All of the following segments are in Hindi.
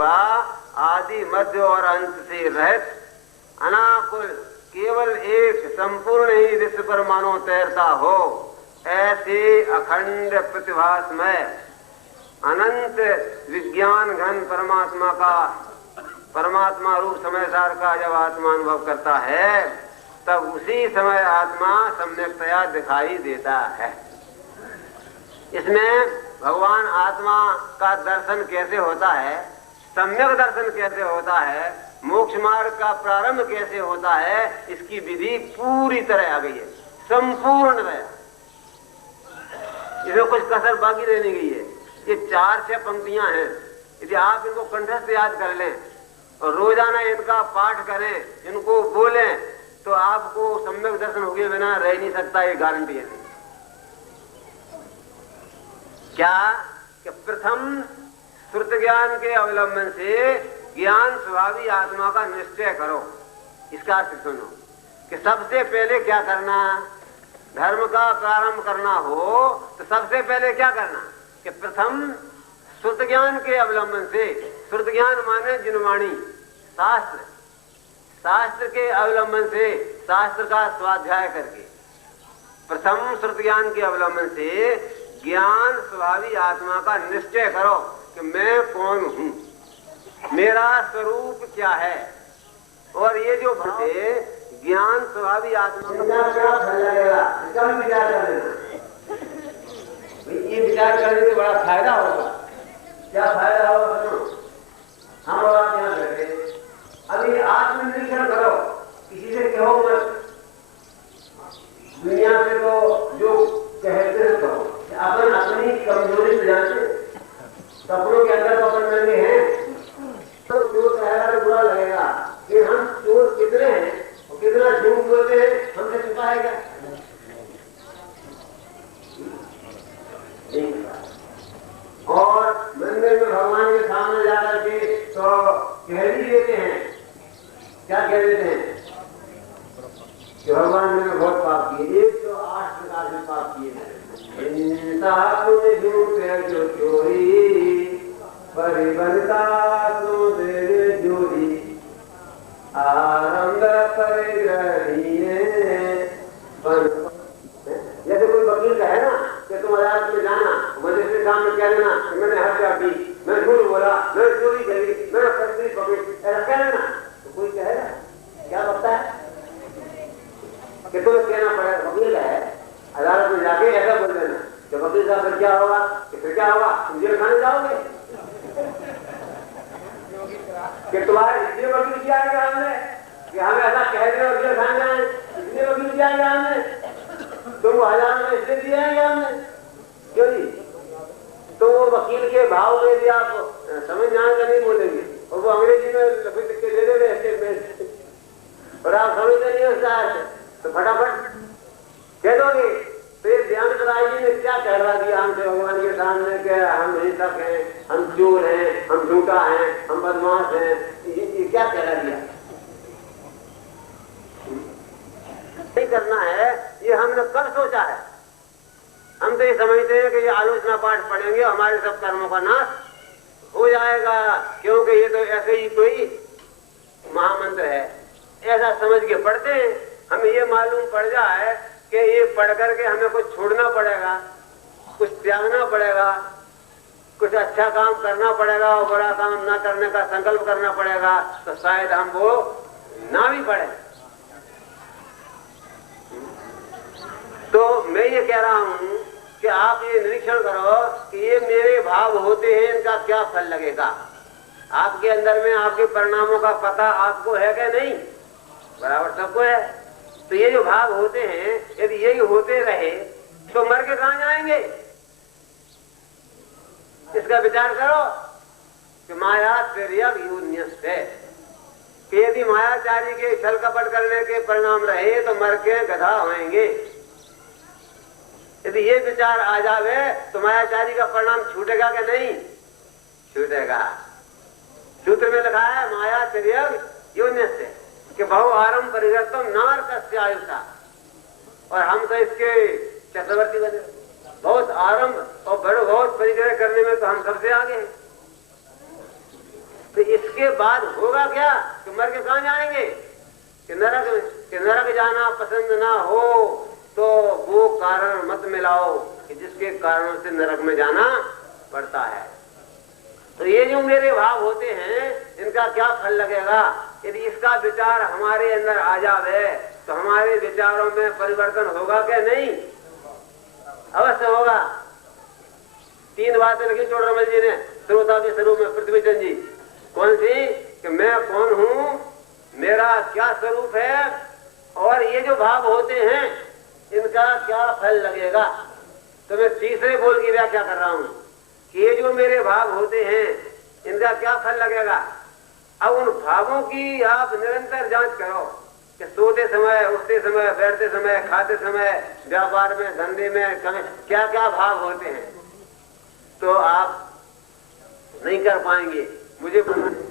हुआ, आदि मध्य और अंत से रहित, अनाकुल, केवल एक संपूर्ण ही विश्व पर मानो तैरता हो, ऐसे अखंड प्रतिभासमय अनंत विज्ञान घन परमात्मा रूप समय सार का जब आत्मा अनुभव करता है, तब उसी समय आत्मा सम्यक्तया दिखाई देता है। इसमें भगवान आत्मा का दर्शन कैसे होता है, सम्यक दर्शन कैसे होता है, मोक्ष मार्ग का प्रारंभ कैसे होता है, इसकी विधि पूरी तरह आ गई है, संपूर्ण है। इसमें कुछ कसर बाकी रह नहीं गई है। ये 4-6 पंक्तियां हैं, यदि आप इनको कंठस्थ याद कर लें और रोजाना इनका पाठ करें, इनको बोलें, तो आपको सम्यक दर्शन हुए बिना रह नहीं सकता, ये गारंटी है। क्या कि प्रथम श्रुत ज्ञान के अवलंबन से ज्ञान स्वभावी आत्मा का निश्चय करो। इसका अर्थ सुनो कि सबसे पहले क्या करना, धर्म का प्रारंभ करना हो तो सबसे पहले क्या करना कि प्रथम श्रुत ज्ञान के अवलंबन से, श्रुत ज्ञान माने जिनवाणी, शास्त्र, शास्त्र के अवलंबन से, शास्त्र का स्वाध्याय करके, प्रथम श्रुत ज्ञान के अवलंबन से ज्ञान स्वभावी आत्मा का निश्चय करो कि मैं कौन हूं, मेरा स्वरूप क्या है। और ये जो भटे ज्ञान स्वभावी आत्मा का क्या फल लगेगा, इसका भी विचार कर लेना। ये विचार करने से बड़ा फायदा होगा। क्या फायदा होगा सुनो, हम और आप यहाँ बैठे, अभी आत्मनिरीक्षण करो, किसी से कहो मत, दुनिया से तो जो कहते हैं कहो, अपन अपनी कमजोरी से जानते, कपड़ों के अंदर अपन नंगे हैं, तो चोर कहेगा तो बुरा लगेगा कि हम चोर कितने हैं और कितना झूठ बोलते हैं, हमसे छुपा है क्या? और मंदिर में भगवान के सामने जाकर के तो कह भी देते हैं, क्या कह देते हैं कि भगवान ने बहुत पाप किए, 108 प्रकार के पाप किए हैं, जो चोरी परिबनता तो दे जोरी आरंभ परिग्रहीए। जैसे कोई वकील का है ना कि तुम अदालत में जाना, मुझे इसके सामने कह देना मैंने हत्या की, मैं झूठ बोला, मैं चोरी करी, मैंने फैक्ट्री पकड़ी, ऐसा कह देना, तो कोई कहेगा क्या लगता है कि तुम्हें कहना पड़ेगा। वकील है अदालत में जाके ऐसा बोल देना कि वकील साहब फिर क्या होगा, फिर क्या होगा, तुम जेल खाने जाओगे कि तुम्हारे इसलिए वकील किया गया हमने कि हमें ऐसा कह दे और जेल खाने जाए, इसलिए वकील किया गया हमने, तुम 1000 में इसलिए दिया है हमने, क्यों जी? तो वो वकील के भाव में भी आप समझ जानकर नहीं बोलेंगे, और वो अंग्रेजी में लिख के दे देंगे और आप समझते नहीं उसका तो फटाफट कह दोगे। तो ये ध्यान कराइए ने क्या कहला दिया हमसे भगवान के सामने कि हम हिंसक हैं, हम चोर हैं, हम झूठा हैं, हम बदमाश हैं, ये क्या कहला दिया? नहीं करना है, ये हमने कब सोचा है? हम तो ये समझते हैं कि ये आलोचना पाठ पढ़ेंगे हमारे सब कर्मों का नाश हो जाएगा, क्योंकि ये तो ऐसे ही कोई महामंत्र है, ऐसा समझ के पढ़ते हैं। हमें ये मालूम पड़ जाए कि ये पढ़ करके हमें कुछ छोड़ना पड़ेगा, कुछ त्यागना पड़ेगा, कुछ अच्छा काम करना पड़ेगा और बुरा काम ना करने का संकल्प करना पड़ेगा, तो शायद हम वो ना भी पढ़े। तो मैं ये कह रहा हूं कि आप ये निरीक्षण करो कि ये मेरे भाव होते हैं, इनका क्या फल लगेगा। आपके अंदर में आपके परिणामों का पता आपको है कि नहीं? बराबर सबको है। तो ये जो भाव होते हैं, यदि यही होते रहे तो मर के कहां जाएंगे? इसका विचार करो कि माया तिर्यक है कि यदि मायाचारी के छल कपट करने के परिणाम रहे तो मर के गधा होएंगे। यदि ये विचार आ जावे तो मायाचारी का परिणाम छूटेगा कि नहीं? छूटेगा। सूत्र में लिखा है माया तिर्यक यून्यस्य कि बहु आरंभ परिवर्तन नारकस्य आयुषा, और हम तो इसके चक्रवर्ती बने। बहुत आरंभ और बड़ो बहुत परिग्रह करने में तो हम सबसे आगे हैं। तो उसके बाद होगा क्या कि मर के कहां जाएंगे? कि नरक जाना पसंद ना हो तो वो कारण मत मिलाओ कि जिसके कारण से नरक में जाना पड़ता है। तो ये जो मेरे भाव होते हैं इनका क्या फल लगेगा? यदि इसका विचार हमारे अंदर आ जावे तो हमारे विचारों में परिवर्तन होगा क्या? नहीं, अवश्य होगा। 3 बातें लगी चोड़रमल जी ने श्रोता के स्वरूप में पृथ्वीचंद जी। कौन सी? कि मैं कौन हूं, मेरा क्या स्वरूप है, और ये जो भाव होते हैं इनका क्या फल लगेगा। तो मैं तीसरे बोल की व्याख्या कर रहा हूं कि ये जो मेरे भाव होते हैं इनका क्या फल लगेगा। अब उन भावों की आप निरंतर जांच करो कि सोते समय, उठते समय, बैठते समय, खाते समय, व्यापार में, धंधे में, क्या क्या भाव होते हैं, तो आप नहीं कर पाएंगे। मुझे समझते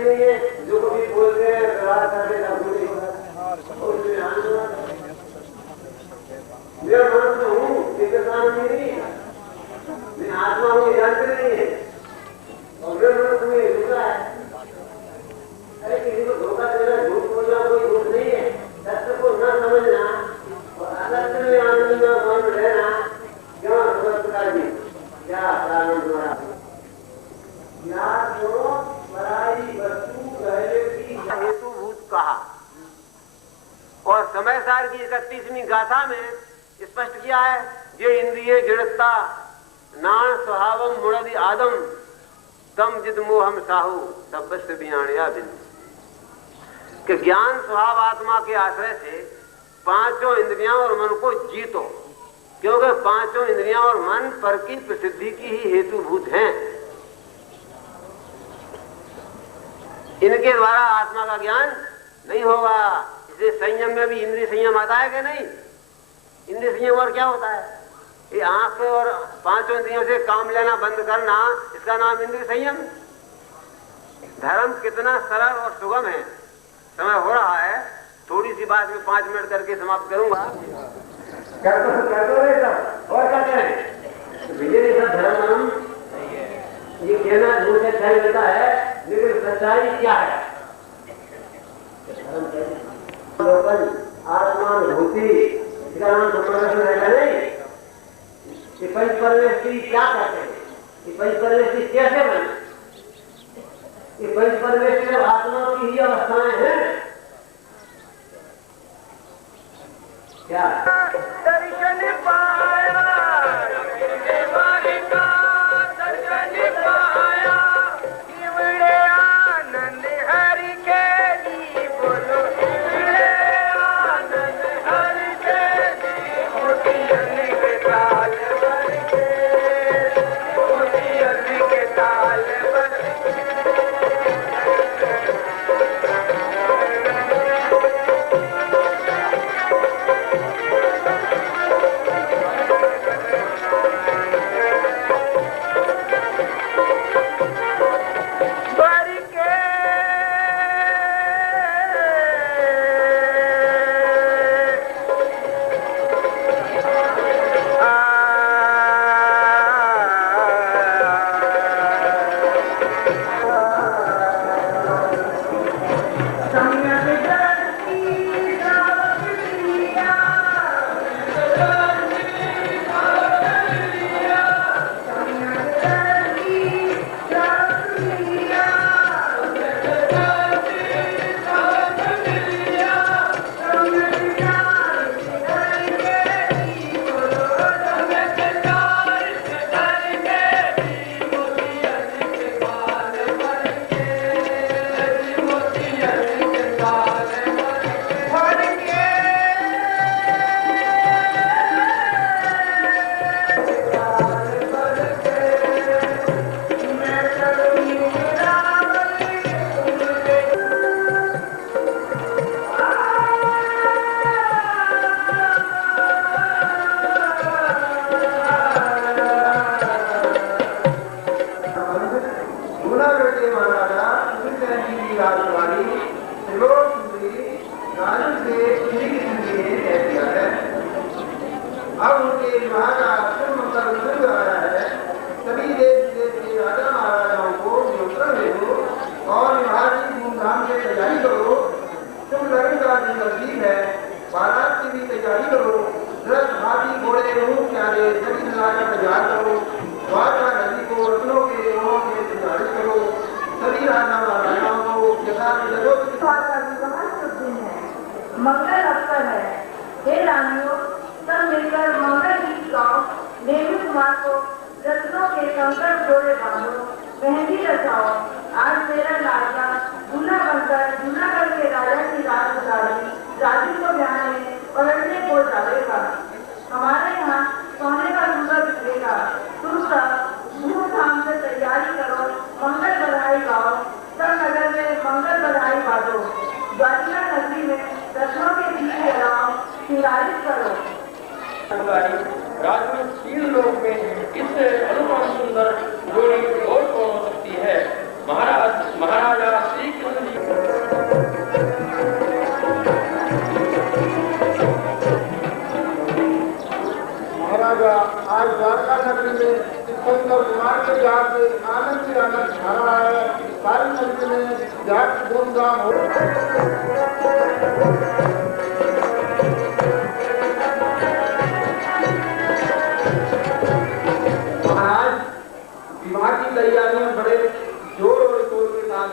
नहीं है, जो कभी बोलते हैं व्यवहार करने का मैं मनुष्य हूँ, मैं आत्मा हूँ, जानते नहीं है, और मैं मनुष्य में रुका है। अरे किसी को धोखा देना, झूठ बोलना कोई दुख नहीं है। सत्य को न समझना और असत्य में आनंद में मन रहना क्यों प्रकार जी क्या प्रारंभ हुआ? पराई वस्तु की हेतुभूत कहा और समय सार की 31वीं गाथा में स्पष्ट किया है। ये इंद्रिय जड़ता नान स्वभावम मुड़दि आदम तम जिद मोहम साहू सबस्य बियाणिया बिंद। कि ज्ञान स्वभाव आत्मा के आश्रय से 5 इंद्रियां और मन को जीतो, क्योंकि 5 इंद्रियां और मन पर की प्रसिद्धि की ही हेतुभूत हैं। इनके द्वारा आत्मा का ज्ञान नहीं होगा। इसलिए संयम में भी इंद्रिय संयम आता है कि नहीं? इंद्रिय संयम और क्या होता है? ये आंख और 5 इंद्रियों से काम लेना बंद करना, इसका नाम इंद्रिय संयम। धर्म कितना सरल और सुगम है। समय हो रहा है, थोड़ी सी बात में 5 मिनट करके समाप्त करूंगा। और क्या कहें? विजय सब धर्म ये कहना झूठ सच्चाई होता है, लेकिन सच्चाई क्या है? आत्मानुभूति, इसका नाम संप्रदर्शन है नहीं? कि पंच परमेश्वरी क्या कहते हैं? कि पंच परमेश्वरी कैसे बने? कि पंच परमेश्वर आत्मा की ही अवस्थाएं हैं क्या? दर्शन पाया महाराज मंगल आया है, सभी देश विदेश के राजा महाराजाओं को निमंत्रण दे दो और विवाह की धूमधाम से तैयारी करो। शुभ लगन का दिन नजदीक है, बारात की भी तैयारी करो। रथ हाथी घोड़े ऊंट प्यारे सभी लाकर तैयार करो। द्वारका नदी को रत्नों के रंगों से तैयारी करो। सभी राजा महाराजाओं को यथार्थ शुभ दिन है, मंगल अवसर है। हे रानियों, सब मिलकर मंगल गीत गाओ। देवी कुमार को रत्नों के कंकड़ जोड़े बांधो, मेहंदी रचाओ। आज मेरा लाडला दूल्हा बनकर जूनागढ़ के राजा की रात गुजारी राजू को ब्याह में पलटने को जाएगा। हमारे यहाँ सोने का सुंदर बिखरेगा। तुम सब धूमधाम से तैयारी करो, मंगल बधाई गाओ। सब नगर में मंगल बधाई बांटो। द्वारिका नगरी में रत्नों के दीप जलाओ, श्रृंगारित करो। राजशील लोक में इससे अनुपम सुंदर जोड़ी और कौन हो सकती है। महाराजा श्री कृष्ण जी महाराजा आज द्वारका नगरी में सुंदर कुमार के जाग से आनंद ही आनंद छा रहा है। सारी नगरी में जाग धूमधाम हो। महाराज विवाह की तैयारियां बड़े जोर और शोर के साथ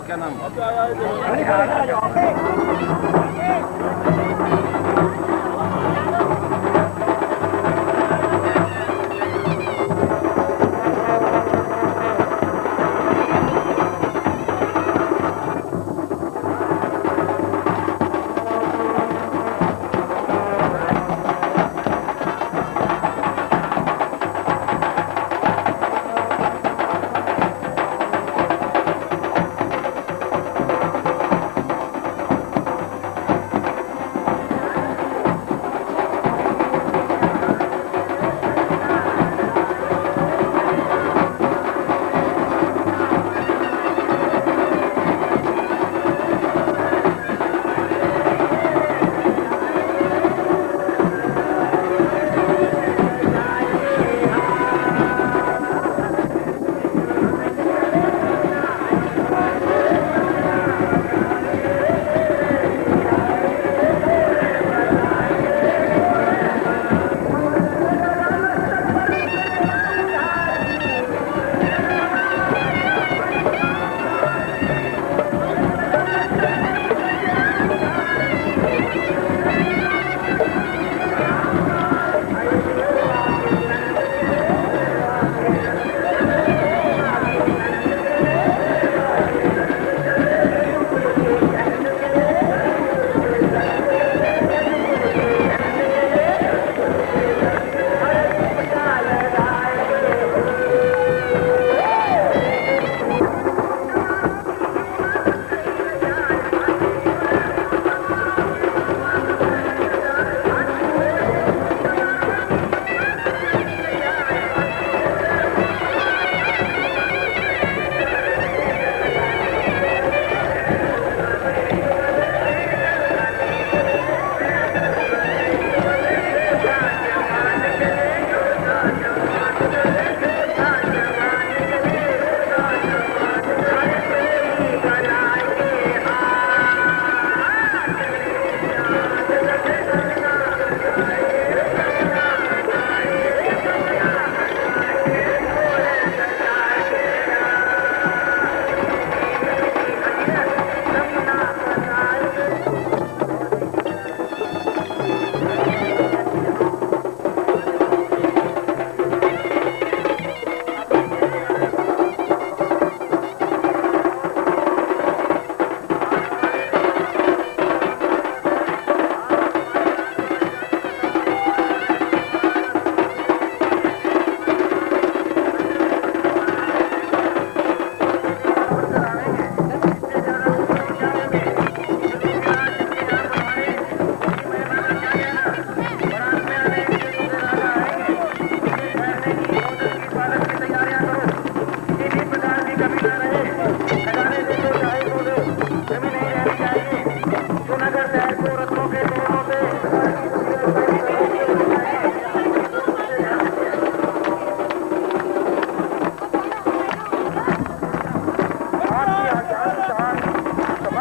क्या नाम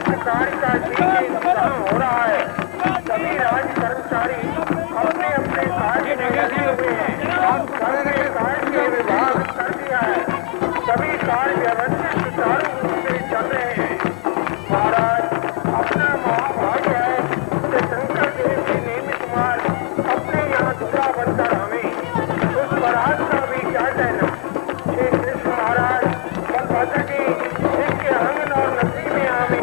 सरकारी का इंतजाम हो रहा है। सभी राज्य कर्मचारी अपने अपने कार्य में लगे हुए हैं। सबने कार्य के विभाग कर दिया है। सभी कार्य व्यवस्थित सुचारू रूप से चल रहे हैं। महाराज, अपना महाभाग्य है कि शंकर देव जी नेमित कुमार अपने यहाँ दूल्हा बनकर हमें उस बरात का भी क्या कहना। श्री कृष्ण महाराज बलभद्र जी जिसके अंगन और नसीब में हमें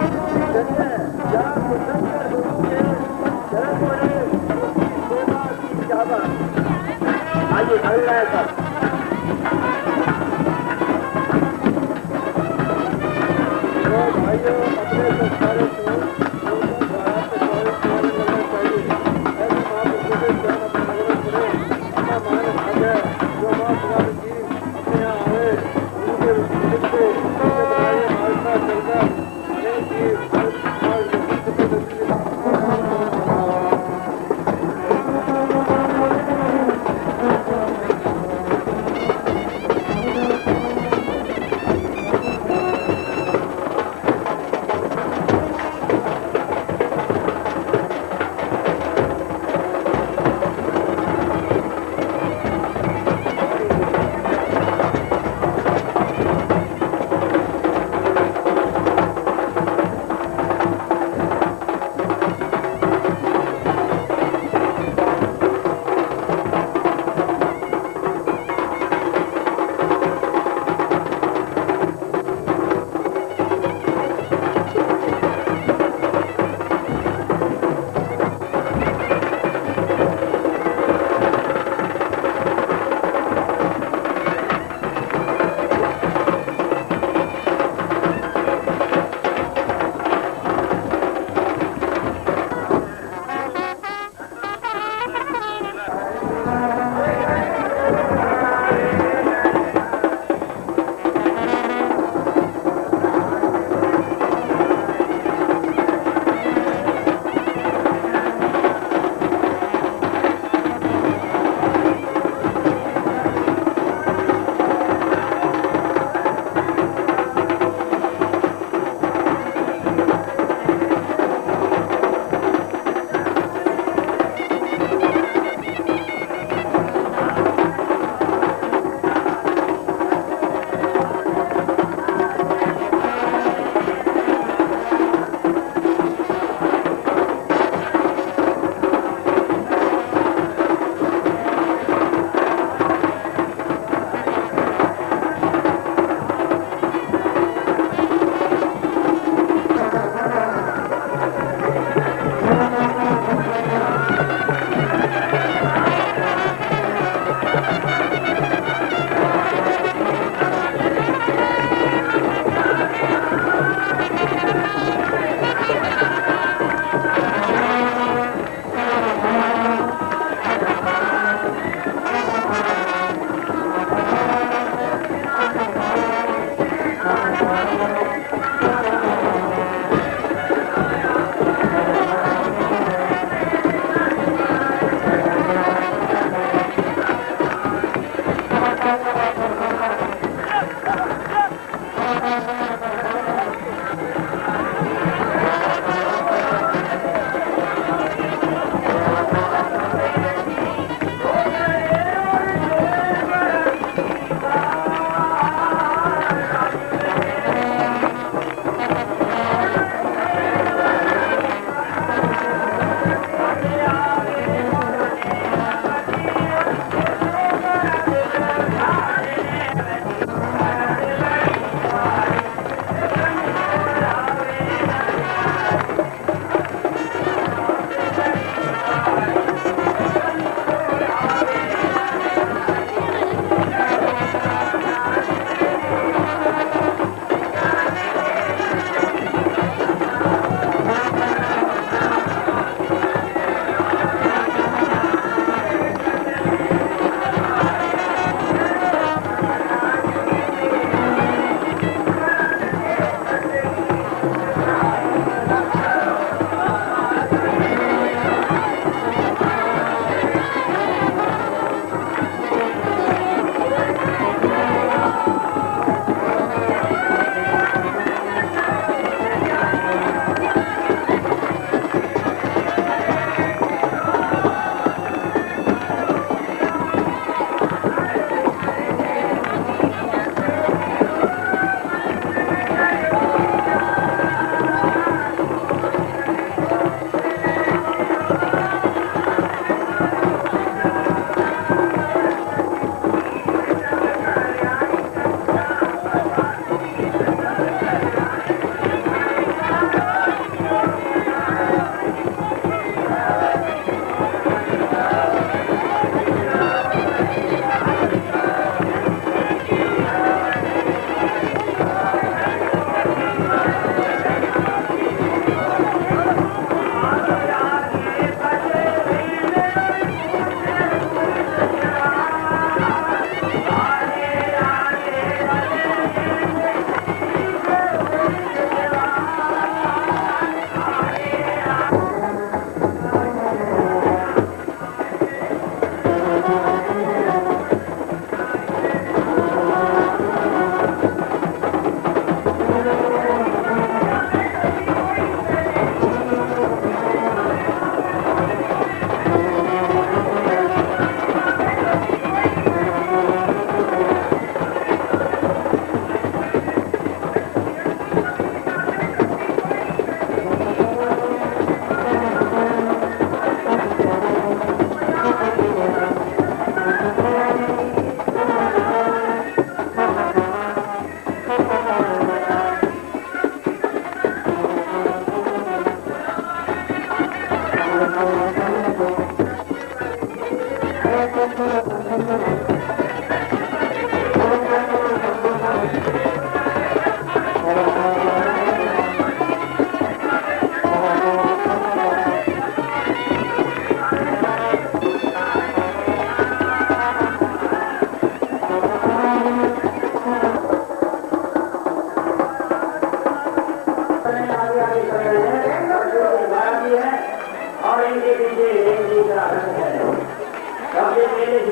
आइए चल रहा है सर। भाइयों अपने संस्कारों को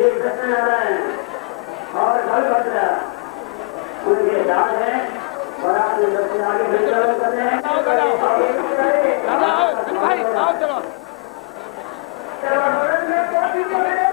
एक सत्यनारायण और बलभद्र उनके दाद हैं और आपने सबसे आगे बेचरण करने हैं। चलो